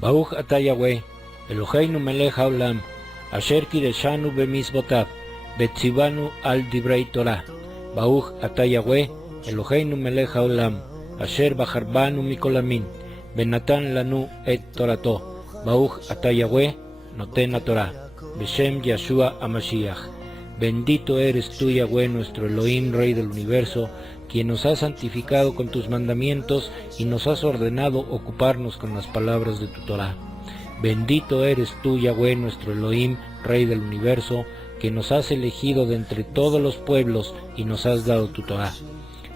Baruch atah Yahweh, Eloheinu melech haolam, asher kideshanu b'mitzvotav, v'tzivanu al divrei Torah. Baruch atah Yahweh, Eloheinu melech haolam, asher bacharbanu mikol amin, v'natan lanu et torato. Baruch atah Yahweh, noten haTorah, Beshem Yeshua HaMashiach. Bendito eres tú, Yahweh, nuestro Elohim, Rey del universo, quien nos has santificado con tus mandamientos y nos has ordenado ocuparnos con las palabras de tu Torah. Bendito eres tú, Yahweh, nuestro Elohim, Rey del universo, que nos has elegido de entre todos los pueblos y nos has dado tu Torah.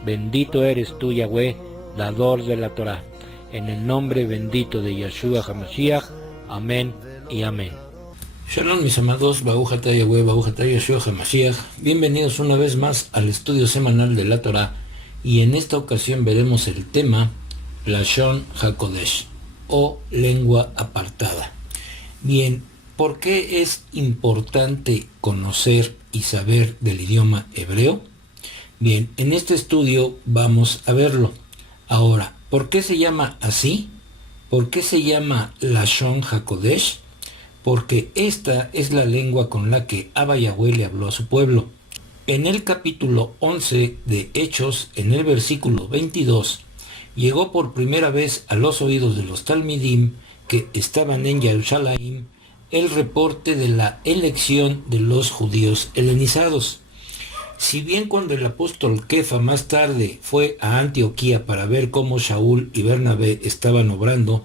Bendito eres tú, Yahweh, dador de la Torah. En el nombre bendito de Yeshua HaMashiach. Amén y amén. Shalom mis amados, Baruch atah Yahweh, Baruch atah Yeshua HaMashiach. Bienvenidos una vez más al estudio semanal de la Torah, y en esta ocasión veremos el tema Lashon HaKodesh, o lengua apartada. Bien, ¿por qué es importante conocer y saber del idioma hebreo? Bien, en este estudio vamos a verlo. Ahora, ¿por qué se llama así? ¿Por qué se llama Lashon HaKodesh? Porque esta es la lengua con la que Abba Yahweh le habló a su pueblo. En el capítulo 11 de Hechos, en el versículo 22, llegó por primera vez a los oídos de los Talmidim que estaban en Jerusalén el reporte de la elección de los judíos helenizados. Si bien cuando el apóstol Kefa más tarde fue a Antioquía para ver cómo Shaul y Bernabé estaban obrando,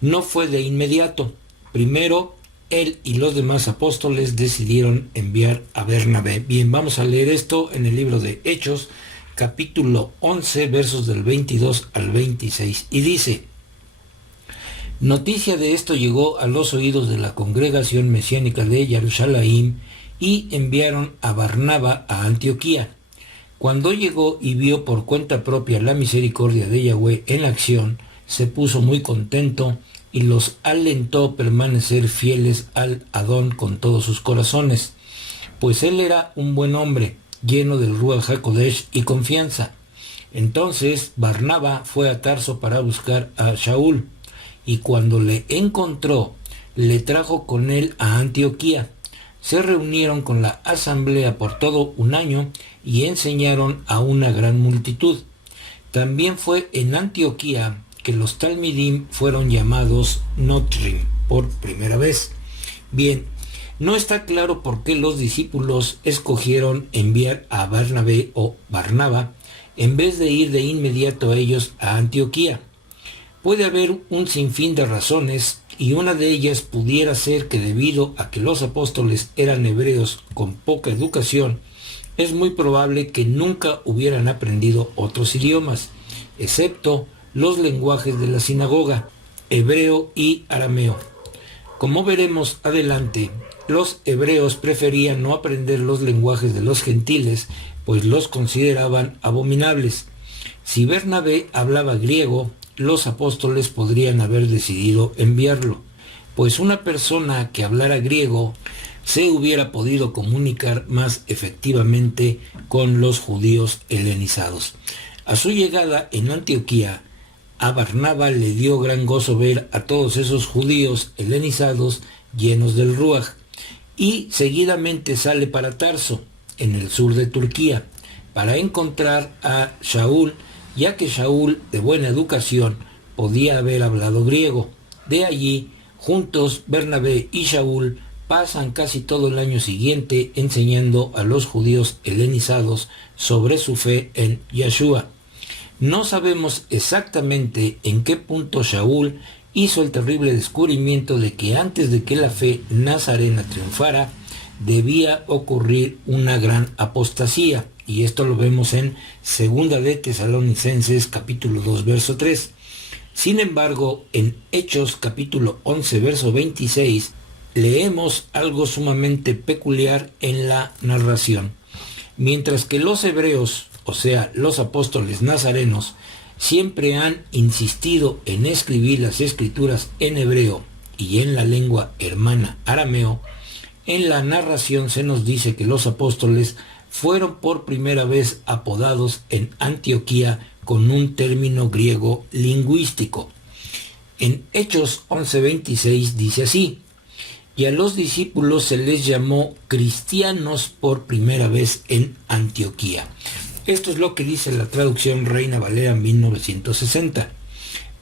no fue de inmediato. Primero, él y los demás apóstoles decidieron enviar a Bernabé. Bien, vamos a leer esto en el libro de Hechos, capítulo 11, versos del 22 al 26. Y dice: noticia de esto llegó a los oídos de la congregación mesiánica de Jerusalén, y enviaron a Barnaba a Antioquía. Cuando llegó y vio por cuenta propia la misericordia de Yahweh en acción, se puso muy contento y los alentó a permanecer fieles al Adón con todos sus corazones, pues él era un buen hombre, lleno del Ruach HaKodesh y confianza. Entonces Barnaba fue a Tarso para buscar a Shaul, y cuando le encontró, le trajo con él a Antioquía. Se reunieron con la asamblea por todo un año y enseñaron a una gran multitud. También fue en Antioquía que los Talmidim fueron llamados Notrim por primera vez. Bien, no está claro por qué los discípulos escogieron enviar a Bernabé o Barnaba en vez de ir de inmediato a ellos a Antioquía. Puede haber un sinfín de razones, y una de ellas pudiera ser que debido a que los apóstoles eran hebreos con poca educación, es muy probable que nunca hubieran aprendido otros idiomas, excepto los lenguajes de la sinagoga, hebreo y arameo. Como veremos adelante, los hebreos preferían no aprender los lenguajes de los gentiles, pues los consideraban abominables. Si Bernabé hablaba griego, los apóstoles podrían haber decidido enviarlo, pues una persona que hablara griego se hubiera podido comunicar más efectivamente con los judíos helenizados. A su llegada en Antioquía, a Barnaba le dio gran gozo ver a todos esos judíos helenizados llenos del Ruach, y seguidamente sale para Tarso, en el sur de Turquía, para encontrar a Shaul, ya que Shaul, de buena educación, podía haber hablado griego. De allí, juntos, Bernabé y Shaul pasan casi todo el año siguiente enseñando a los judíos helenizados sobre su fe en Yeshua. No sabemos exactamente en qué punto Shaul hizo el terrible descubrimiento de que antes de que la fe nazarena triunfara, debía ocurrir una gran apostasía, y esto lo vemos en 2 de Tesalonicenses capítulo 2 verso 3. Sin embargo, en Hechos capítulo 11 verso 26 leemos algo sumamente peculiar en la narración. Mientras que los hebreos, o sea, los apóstoles nazarenos, siempre han insistido en escribir las escrituras en hebreo y en la lengua hermana arameo, en la narración se nos dice que los apóstoles fueron por primera vez apodados en Antioquía con un término griego lingüístico. En Hechos 11:26 dice así: y a los discípulos se les llamó cristianos por primera vez en Antioquía. Esto es lo que dice la traducción Reina Valera 1960.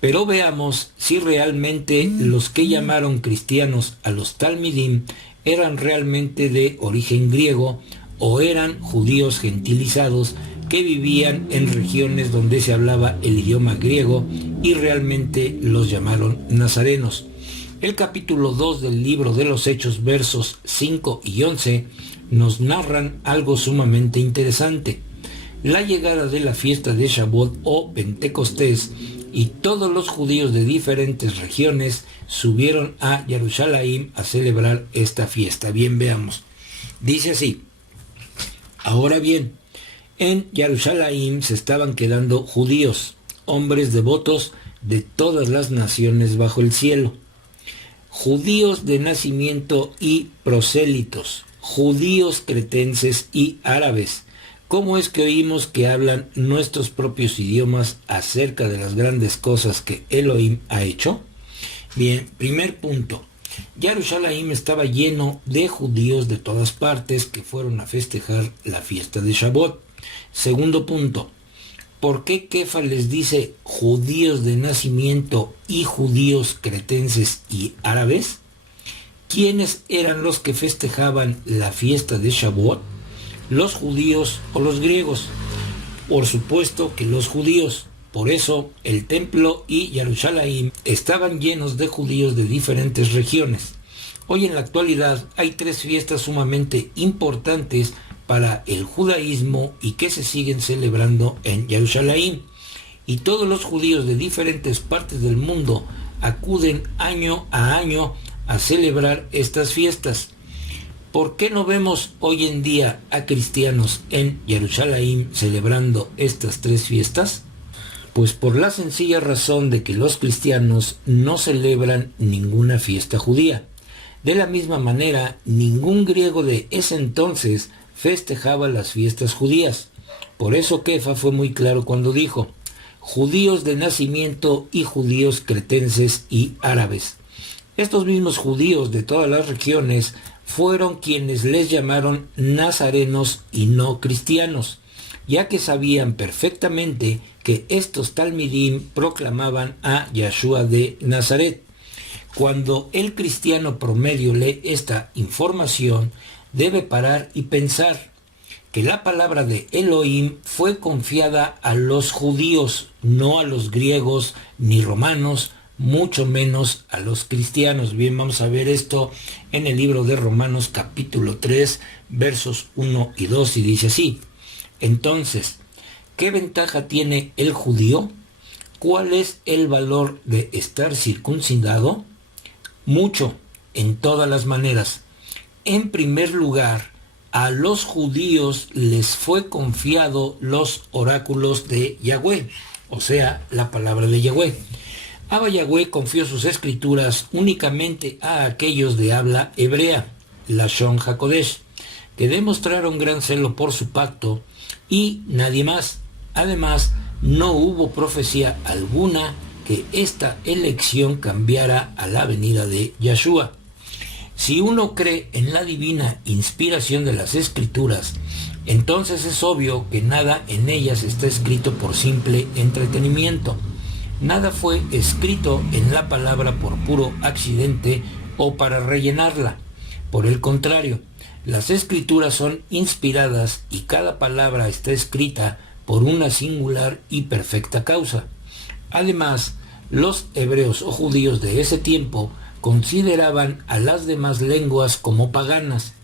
Pero veamos si realmente los que llamaron cristianos a los Talmidim eran realmente de origen griego o eran judíos gentilizados que vivían en regiones donde se hablaba el idioma griego y realmente los llamaron nazarenos. El capítulo 2 del libro de los Hechos, versos 5 y 11, nos narran algo sumamente interesante. La llegada de la fiesta de Shavuot o Pentecostés, y todos los judíos de diferentes regiones subieron a Jerusalén a celebrar esta fiesta. Bien, veamos. Dice así: ahora bien, en Jerusalén se estaban quedando judíos, hombres devotos de todas las naciones bajo el cielo, judíos de nacimiento y prosélitos, judíos cretenses y árabes. ¿Cómo es que oímos que hablan nuestros propios idiomas acerca de las grandes cosas que Elohim ha hecho? Bien, primer punto. Jerusalén estaba lleno de judíos de todas partes que fueron a festejar la fiesta de Shavuot. Segundo punto. ¿Por qué Kefa les dice judíos de nacimiento y judíos cretenses y árabes? ¿Quiénes eran los que festejaban la fiesta de Shavuot? ¿Los judíos o los griegos? Por supuesto que los judíos. Por eso el templo y Jerusalén estaban llenos de judíos de diferentes regiones. Hoy en la actualidad hay 3 fiestas sumamente importantes para el judaísmo y que se siguen celebrando en Jerusalén. Y todos los judíos de diferentes partes del mundo acuden año a año a celebrar estas fiestas. ¿Por qué no vemos hoy en día a cristianos en Jerusalén celebrando estas 3 fiestas? Pues por la sencilla razón de que los cristianos no celebran ninguna fiesta judía. De la misma manera, ningún griego de ese entonces festejaba las fiestas judías. Por eso Kefa fue muy claro cuando dijo: judíos de nacimiento y judíos cretenses y árabes. Estos mismos judíos de todas las regiones fueron quienes les llamaron nazarenos y no cristianos, ya que sabían perfectamente que estos talmidim proclamaban a Yeshua de Nazaret. Cuando el cristiano promedio lee esta información, debe parar y pensar que la palabra de Elohim fue confiada a los judíos, no a los griegos ni romanos, mucho menos a los cristianos. Bien, vamos a ver esto en el libro de Romanos capítulo 3, versos 1 y 2, y dice así: entonces, ¿qué ventaja tiene el judío? ¿Cuál es el valor de estar circuncidado? Mucho, en todas las maneras. En primer lugar, a los judíos les fue confiado los oráculos de Yahweh, o sea, la palabra de Yahweh. Abba Yahweh confió sus escrituras únicamente a aquellos de habla hebrea, Lashon HaKodesh, que demostraron gran celo por su pacto, y nadie más. Además, no hubo profecía alguna que esta elección cambiara a la venida de Yeshua. Si uno cree en la divina inspiración de las escrituras, entonces es obvio que nada en ellas está escrito por simple entretenimiento. Nada fue escrito en la palabra por puro accidente o para rellenarla. Por el contrario, las escrituras son inspiradas y cada palabra está escrita por una singular y perfecta causa. Además, los hebreos o judíos de ese tiempo consideraban a las demás lenguas como paganas.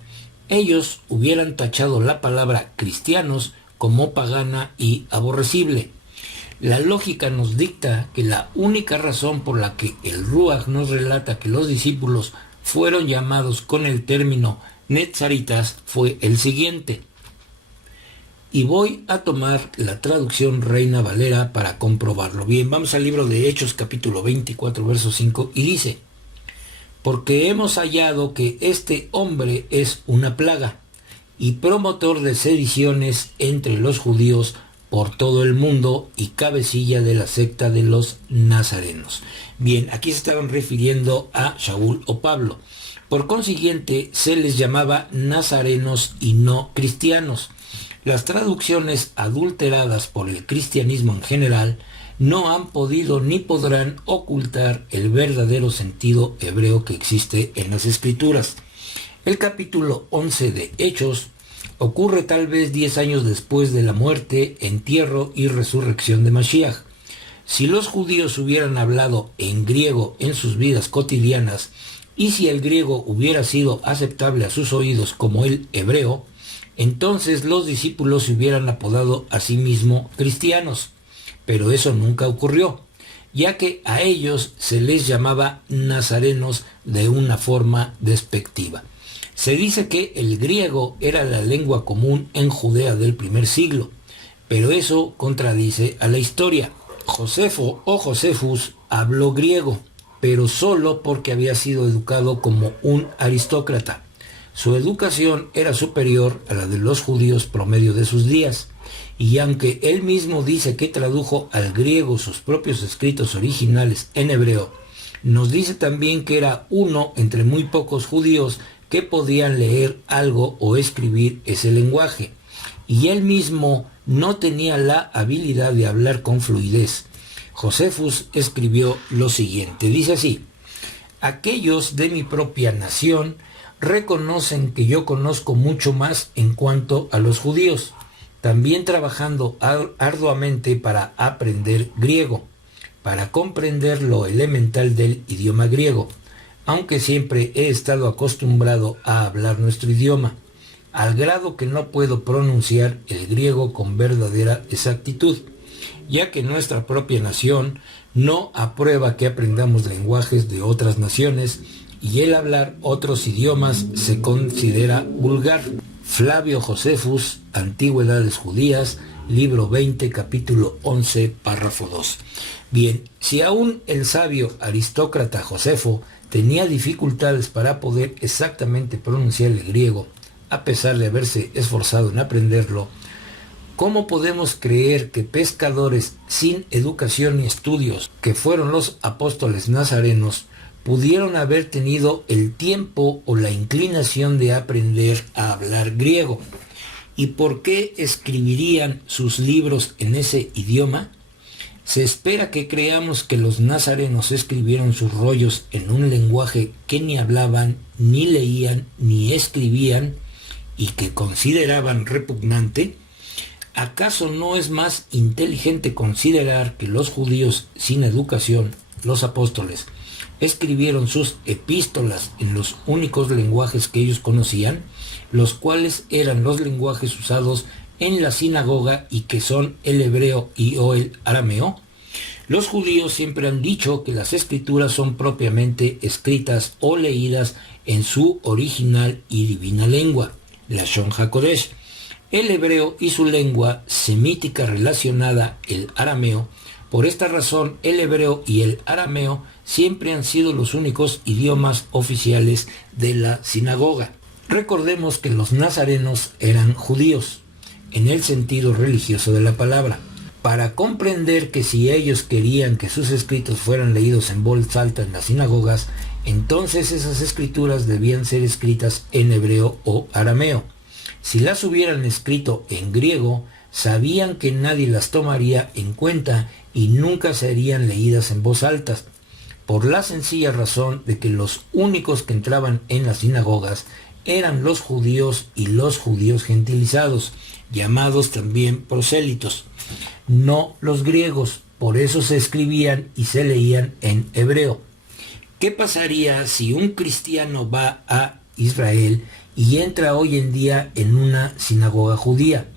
Ellos hubieran tachado la palabra cristianos como pagana y aborrecible. La lógica nos dicta que la única razón por la que el Ruach nos relata que los discípulos fueron llamados con el término Netzaritas fue el siguiente. Y voy a tomar la traducción Reina Valera para comprobarlo. Bien, vamos al libro de Hechos capítulo 24, verso 5, y dice: porque hemos hallado que este hombre es una plaga y promotor de sediciones entre los judíos por todo el mundo y cabecilla de la secta de los nazarenos. Bien, aquí se estaban refiriendo a Shaul o Pablo. Por consiguiente, se les llamaba nazarenos y no cristianos. Las traducciones adulteradas por el cristianismo en general no han podido ni podrán ocultar el verdadero sentido hebreo que existe en las Escrituras. El capítulo 11 de Hechos ocurre tal vez 10 años después de la muerte, entierro y resurrección de Mashiach. Si los judíos hubieran hablado en griego en sus vidas cotidianas y si el griego hubiera sido aceptable a sus oídos como el hebreo, entonces los discípulos se hubieran apodado a sí mismos cristianos. Pero eso nunca ocurrió, ya que a ellos se les llamaba nazarenos de una forma despectiva. Se dice que el griego era la lengua común en Judea del primer siglo, pero eso contradice a la historia. Josefo o Josefus habló griego, pero solo porque había sido educado como un aristócrata. Su educación era superior a la de los judíos promedio de sus días, y aunque él mismo dice que tradujo al griego sus propios escritos originales en hebreo, nos dice también que era uno entre muy pocos judíos que podían leer algo o escribir ese lenguaje, y él mismo no tenía la habilidad de hablar con fluidez. Josefus escribió lo siguiente, dice así: aquellos de mi propia nación reconocen que yo conozco mucho más en cuanto a los judíos, también trabajando arduamente para aprender griego, para comprender lo elemental del idioma griego, aunque siempre he estado acostumbrado a hablar nuestro idioma, al grado que no puedo pronunciar el griego con verdadera exactitud, ya que nuestra propia nación no aprueba que aprendamos lenguajes de otras naciones y el hablar otros idiomas se considera vulgar. Flavio Josefus, Antigüedades Judías, libro 20, capítulo 11, párrafo 2. Bien, si aún el sabio aristócrata Josefo tenía dificultades para poder exactamente pronunciar el griego, a pesar de haberse esforzado en aprenderlo, ¿cómo podemos creer que pescadores sin educación ni estudios, que fueron los apóstoles nazarenos, pudieron haber tenido el tiempo o la inclinación de aprender a hablar griego? ¿Y por qué escribirían sus libros en ese idioma? Se espera que creamos que los nazarenos escribieron sus rollos en un lenguaje que ni hablaban, ni leían, ni escribían y que consideraban repugnante. ¿Acaso no es más inteligente considerar que los judíos sin educación, los apóstoles, escribieron sus epístolas en los únicos lenguajes que ellos conocían, los cuales eran los lenguajes usados en la sinagoga y que son el hebreo y o el arameo? Los judíos siempre han dicho que las escrituras son propiamente escritas o leídas en su original y divina lengua, Lashon HaKodesh. El hebreo y su lengua semítica relacionada, el arameo. Por esta razón, el hebreo y el arameo siempre han sido los únicos idiomas oficiales de la sinagoga. Recordemos que los nazarenos eran judíos, en el sentido religioso de la palabra. Para comprender que si ellos querían que sus escritos fueran leídos en voz alta en las sinagogas, entonces esas escrituras debían ser escritas en hebreo o arameo. Si las hubieran escrito en griego, sabían que nadie las tomaría en cuenta y nunca serían leídas en voz alta, por la sencilla razón de que los únicos que entraban en las sinagogas eran los judíos y los judíos gentilizados, llamados también prosélitos, no los griegos. Por eso se escribían y se leían en hebreo. ¿Qué pasaría si un cristiano va a Israel y entra hoy en día en una sinagoga judía?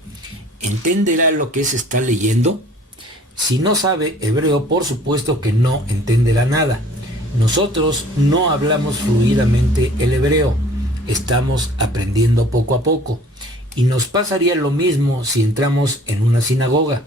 ¿Entenderá lo que se está leyendo? Si no sabe hebreo, por supuesto que no entenderá nada. Nosotros no hablamos fluidamente el hebreo, estamos aprendiendo poco a poco. Y nos pasaría lo mismo si entramos en una sinagoga.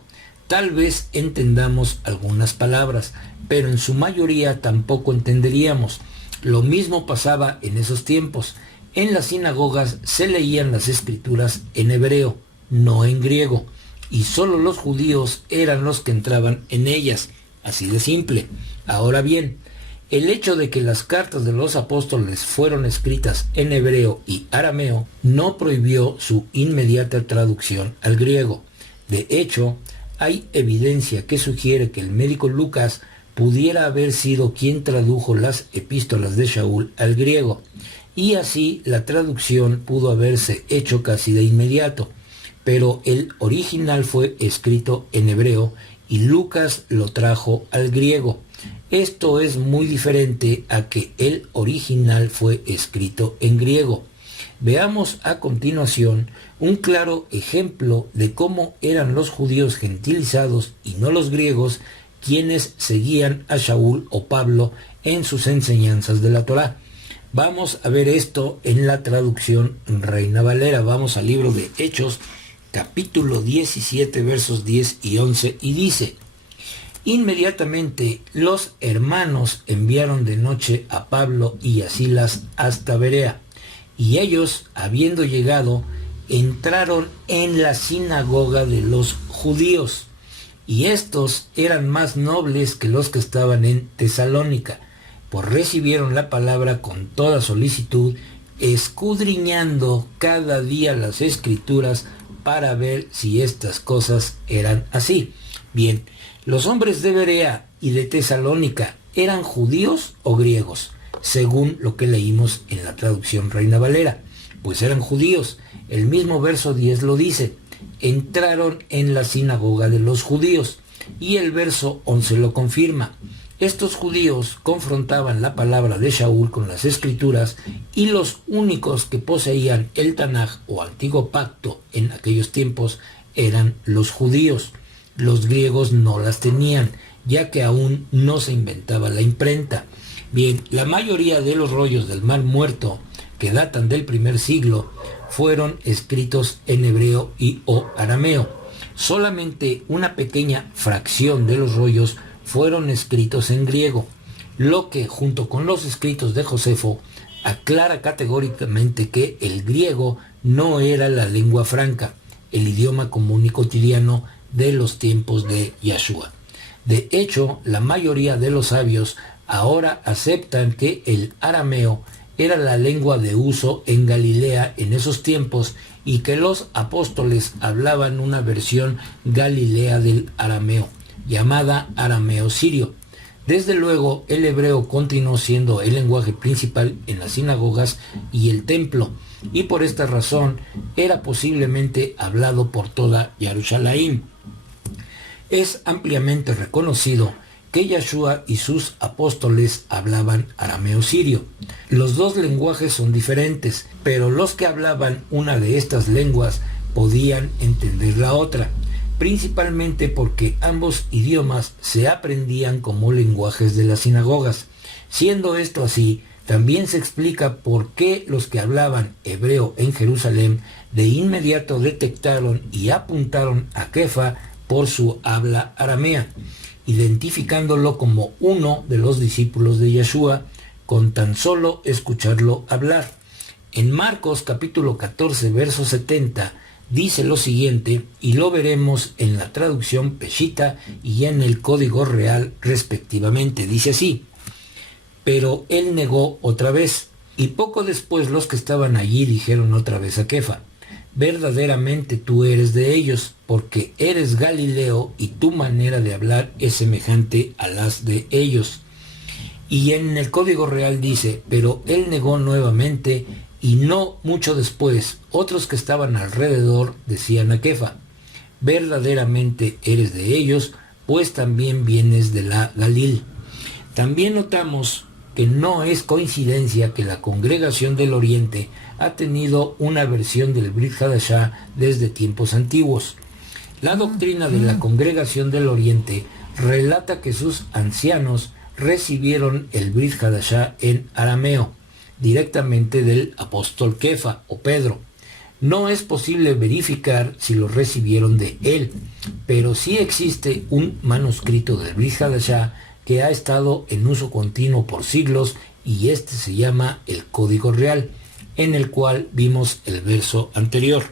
Tal vez entendamos algunas palabras, pero en su mayoría tampoco entenderíamos. Lo mismo pasaba en esos tiempos. En las sinagogas se leían las escrituras en hebreo, no en griego. y solo los judíos eran los que entraban en ellas, así de simple. Ahora bien, el hecho de que las cartas de los apóstoles fueron escritas en hebreo y arameo no prohibió su inmediata traducción al griego. De hecho, hay evidencia que sugiere que el médico Lucas pudiera haber sido quien tradujo las epístolas de Shaul al griego, y así la traducción pudo haberse hecho casi de inmediato, pero el original fue escrito en hebreo y Lucas lo trajo al griego. Esto es muy diferente a que el original fue escrito en griego. Veamos a continuación un claro ejemplo de cómo eran los judíos gentilizados y no los griegos quienes seguían a Shaul o Pablo en sus enseñanzas de la Torá. Vamos a ver esto en la traducción Reina Valera. Vamos al libro de Hechos, capítulo 17, versos 10 y 11, y dice: Inmediatamente los hermanos enviaron de noche a Pablo y a Silas hasta Berea, y ellos, habiendo llegado, entraron en la sinagoga de los judíos, y estos eran más nobles que los que estaban en Tesalónica, pues recibieron la palabra con toda solicitud, escudriñando cada día las escrituras para ver si estas cosas eran así. Bien, los hombres de Berea y de Tesalónica, ¿eran judíos o griegos? Según lo que leímos en la traducción Reina Valera, pues eran judíos. El mismo verso 10 lo dice: entraron en la sinagoga de los judíos, y el verso 11 lo confirma. Estos judíos confrontaban la palabra de Shaul con las escrituras, y los únicos que poseían el Tanaj o Antiguo Pacto en aquellos tiempos eran los judíos. Los griegos no las tenían, ya que aún no se inventaba la imprenta. Bien, la mayoría de los rollos del Mar Muerto, que datan del primer siglo, fueron escritos en hebreo y o arameo. Solamente una pequeña fracción de los rollos fueron escritos en griego, lo que, junto con los escritos de Josefo, aclara categóricamente que el griego no era la lengua franca, el idioma común y cotidiano de los tiempos de Yahshua. De hecho, la mayoría de los sabios ahora aceptan que el arameo era la lengua de uso en Galilea en esos tiempos y que los apóstoles hablaban una versión galilea del arameo, llamada arameo sirio. Desde luego, el hebreo continuó siendo el lenguaje principal en las sinagogas y el templo, y por esta razón era posiblemente hablado por toda Jerusalén. Es ampliamente reconocido que Yahshua y sus apóstoles hablaban arameo sirio. Los dos lenguajes son diferentes, pero los que hablaban una de estas lenguas podían entender la otra, principalmente porque ambos idiomas se aprendían como lenguajes de las sinagogas. Siendo esto así, también se explica por qué los que hablaban hebreo en Jerusalén de inmediato detectaron y apuntaron a Kefa por su habla aramea, identificándolo como uno de los discípulos de Yeshua con tan solo escucharlo hablar. En Marcos capítulo 14, verso 70, dice lo siguiente, y lo veremos en la traducción Peshita y en el Código Real respectivamente. Dice así: pero él negó otra vez, y poco después los que estaban allí dijeron otra vez a Kefa: verdaderamente tú eres de ellos, porque eres Galileo y tu manera de hablar es semejante a las de ellos. Y en el Código Real dice: pero él negó nuevamente, y no mucho después otros que estaban alrededor decían a Kefa: verdaderamente eres de ellos, pues también vienes de la Galil. También notamos que no es coincidencia que la congregación del Oriente ha tenido una versión del Brit Hadashah desde tiempos antiguos. La doctrina de la congregación del Oriente relata que sus ancianos recibieron el Brit Hadashah en arameo, directamente del apóstol Kefa o Pedro. No es posible verificar si lo recibieron de él, pero sí existe un manuscrito del Brit Hadashah que ha estado en uso continuo por siglos, y este se llama el Código Real, en el cual vimos el verso anterior.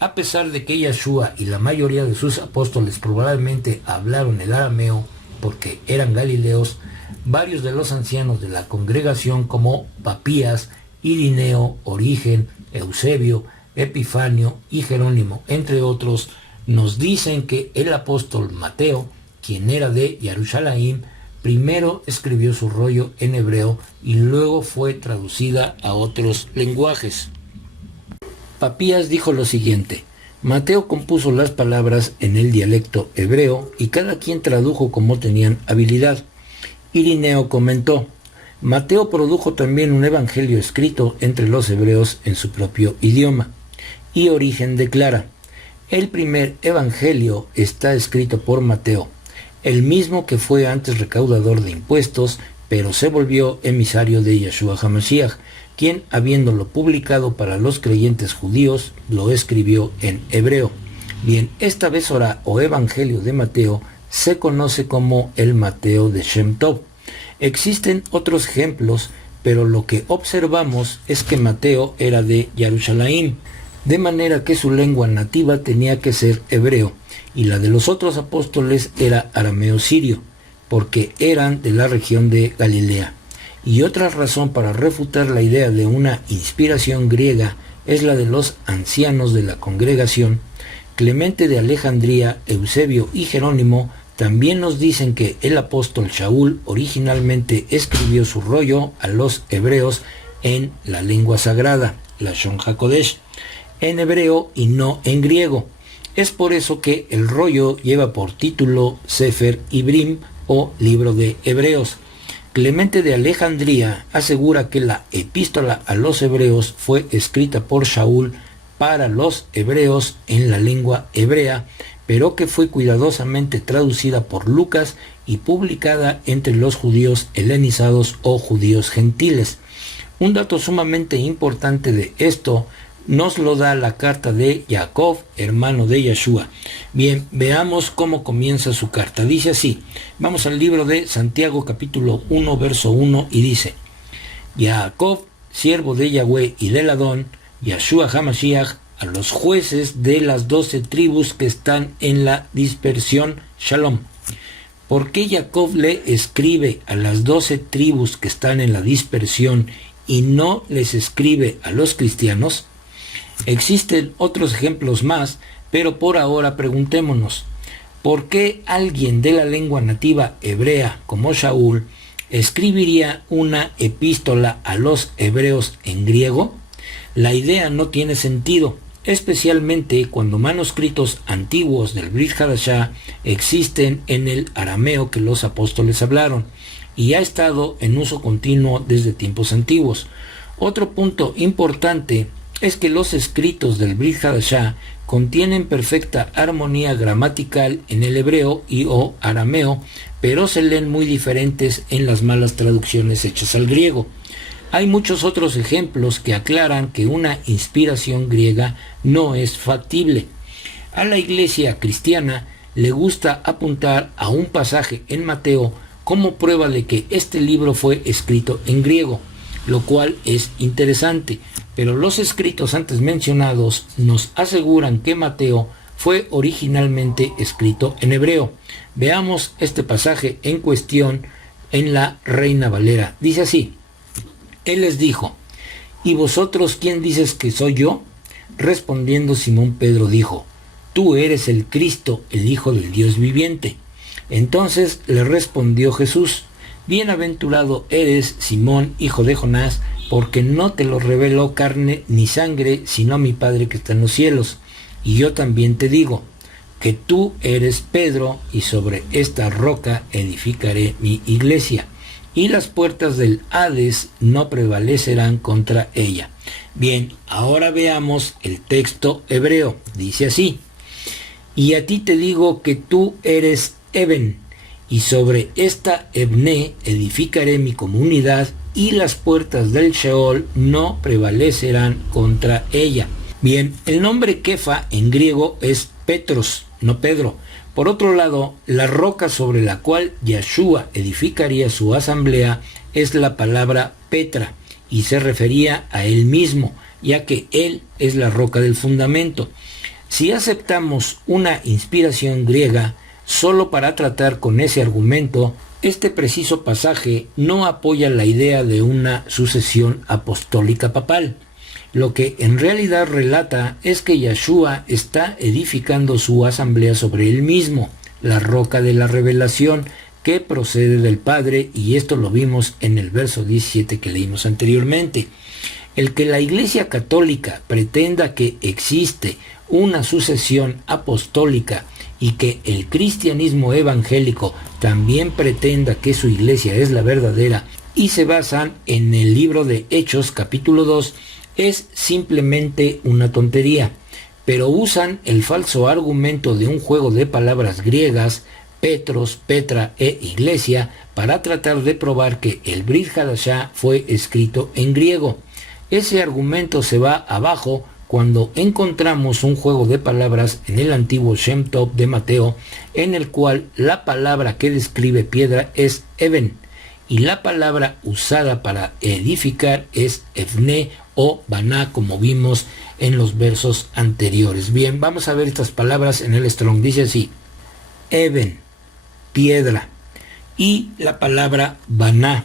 A pesar de que Yeshua y la mayoría de sus apóstoles probablemente hablaron el arameo porque eran galileos, varios de los ancianos de la congregación como Papías, Irineo, Origen, Eusebio, Epifanio y Jerónimo, entre otros, nos dicen que el apóstol Mateo, quien era de Jerusalén, primero escribió su rollo en hebreo y luego fue traducida a otros lenguajes. Papías dijo lo siguiente: Mateo compuso las palabras en el dialecto hebreo y cada quien tradujo como tenían habilidad. Irineo comentó: Mateo produjo también un evangelio escrito entre los hebreos en su propio idioma. Y Origen declara: el primer evangelio está escrito por Mateo, el mismo que fue antes recaudador de impuestos, pero se volvió emisario de Yeshua HaMashiach, quien, habiéndolo publicado para los creyentes judíos, lo escribió en hebreo. Bien, esta Besorá o Evangelio de Mateo se conoce como el Mateo de Shem Tov. Existen otros ejemplos, pero lo que observamos es que Mateo era de Jerusalén, de manera que su lengua nativa tenía que ser hebreo, y la de los otros apóstoles era arameo sirio, porque eran de la región de Galilea. Y otra razón para refutar la idea de una inspiración griega es la de los ancianos de la congregación. Clemente de Alejandría, Eusebio y Jerónimo también nos dicen que el apóstol Shaul originalmente escribió su rollo a los hebreos en la lengua sagrada, la Lashon HaKodesh, en hebreo y no en griego. Es por eso que el rollo lleva por título Sefer Ibrim o Libro de Hebreos. Clemente de Alejandría asegura que la epístola a los hebreos fue escrita por Shaul para los hebreos en la lengua hebrea, pero que fue cuidadosamente traducida por Lucas y publicada entre los judíos helenizados o judíos gentiles. Un dato sumamente importante de esto nos lo da la carta de Jacob, hermano de Yeshua. Bien, veamos cómo comienza su carta. Dice así, vamos al libro de Santiago capítulo 1, verso 1, y dice: Jacob, siervo de Yahweh y del Adón, Yeshua HaMashiach, a los jueces de las 12 tribus que están en la dispersión, Shalom. ¿Por qué Jacob le escribe a las 12 tribus que están en la dispersión y no les escribe a los cristianos? Existen otros ejemplos más, pero por ahora preguntémonos, ¿por qué alguien de la lengua nativa hebrea como Shaul escribiría una epístola a los hebreos en griego? La idea no tiene sentido, especialmente cuando manuscritos antiguos del Brit Hadashah existen en el arameo que los apóstoles hablaron y ha estado en uso continuo desde tiempos antiguos. Otro punto importante es que los escritos del Brit Hadashah contienen perfecta armonía gramatical en el hebreo y o arameo, pero se leen muy diferentes en las malas traducciones hechas al griego. Hay muchos otros ejemplos que aclaran que una inspiración griega no es factible. A la iglesia cristiana le gusta apuntar a un pasaje en Mateo como prueba de que este libro fue escrito en griego, lo cual es interesante, pero los escritos antes mencionados nos aseguran que Mateo fue originalmente escrito en hebreo. Veamos este pasaje en cuestión en la Reina Valera. Dice así: Él les dijo: ¿y vosotros quién dices que soy yo? Respondiendo Simón Pedro dijo: Tú eres el Cristo, el Hijo del Dios viviente. Entonces le respondió Jesús: Bienaventurado eres, Simón, hijo de Jonás, porque no te lo reveló carne ni sangre, sino mi Padre que está en los cielos. Y yo también te digo, que tú eres Pedro, y sobre esta roca edificaré mi iglesia, y las puertas del Hades no prevalecerán contra ella. Bien, ahora veamos el texto hebreo. Dice así: Y a ti te digo que tú eres Eben, y sobre esta Ebné edificaré mi comunidad, y las puertas del Sheol no prevalecerán contra ella. Bien, el nombre Kefa en griego es Petros, no Pedro. Por otro lado, la roca sobre la cual Yeshua edificaría su asamblea es la palabra Petra, y se refería a él mismo, ya que él es la roca del fundamento. Si aceptamos una inspiración griega solo para tratar con ese argumento, este preciso pasaje no apoya la idea de una sucesión apostólica papal. Lo que en realidad relata es que Yahshua está edificando su asamblea sobre él mismo, la roca de la revelación que procede del Padre, y esto lo vimos en el verso 17 que leímos anteriormente. El que la Iglesia Católica pretenda que existe una sucesión apostólica y que el cristianismo evangélico también pretenda que su iglesia es la verdadera y se basan en el libro de Hechos capítulo 2, es simplemente una tontería, pero usan el falso argumento de un juego de palabras griegas, Petros, Petra e Iglesia, para tratar de probar que el Brit Hadashah fue escrito en griego. Ese argumento se va abajo cuando encontramos un juego de palabras en el antiguo Shem Tov de Mateo, en el cual la palabra que describe piedra es Eben, y la palabra usada para edificar es Evne o Baná, como vimos en los versos anteriores. Bien, vamos a ver estas palabras en el Strong. Dice así: Eben, piedra, y la palabra Baná,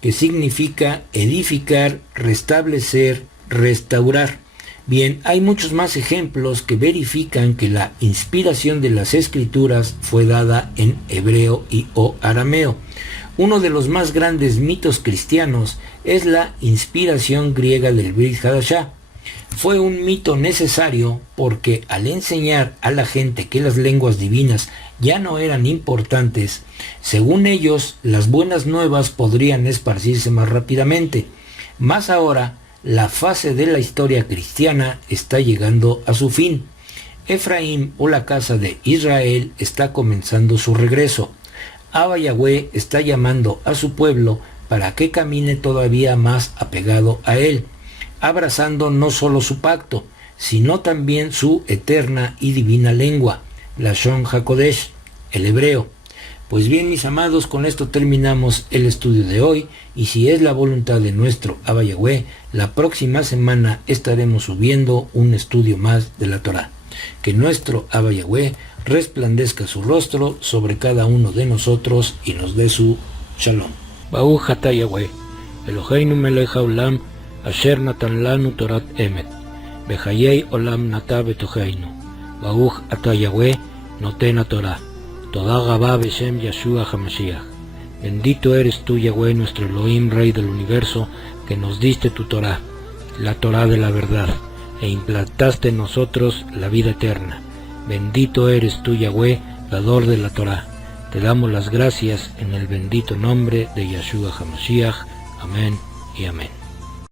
que significa edificar, restablecer, restaurar. Bien, hay muchos más ejemplos que verifican que la inspiración de las escrituras fue dada en hebreo y o arameo. Uno de los más grandes mitos cristianos es la inspiración griega del Brit Hadashah. Fue un mito necesario porque al enseñar a la gente que las lenguas divinas ya no eran importantes, según ellos, las buenas nuevas podrían esparcirse más rápidamente. Más ahora, la fase de la historia cristiana está llegando a su fin. Efraín o la casa de Israel está comenzando su regreso. Abba Yahweh está llamando a su pueblo para que camine todavía más apegado a él, abrazando no solo su pacto, sino también su eterna y divina lengua, Lashon HaKodesh, el hebreo. Pues bien, mis amados, con esto terminamos el estudio de hoy, y si es la voluntad de nuestro Abba Yahweh, la próxima semana estaremos subiendo un estudio más de la Torá. Que nuestro Abba Yahweh resplandezca su rostro sobre cada uno de nosotros y nos dé su shalom. Baruch atah Yahweh, Eloheinu melech haolam, asher natan lanu torat emet, bechayei olam nata betocheinu. Baruch atah Yahweh, noten haTorah. Toda Rabá Beshem Yahshua HaMashiach. Bendito eres tú, Yahweh, nuestro Elohim, Rey del universo, que nos diste tu Torá, la Torá de la verdad, e implantaste en nosotros la vida eterna. Bendito eres tú, Yahweh, dador de la Torá. Te damos las gracias en el bendito nombre de Yahshua HaMashiach. Amén y amén.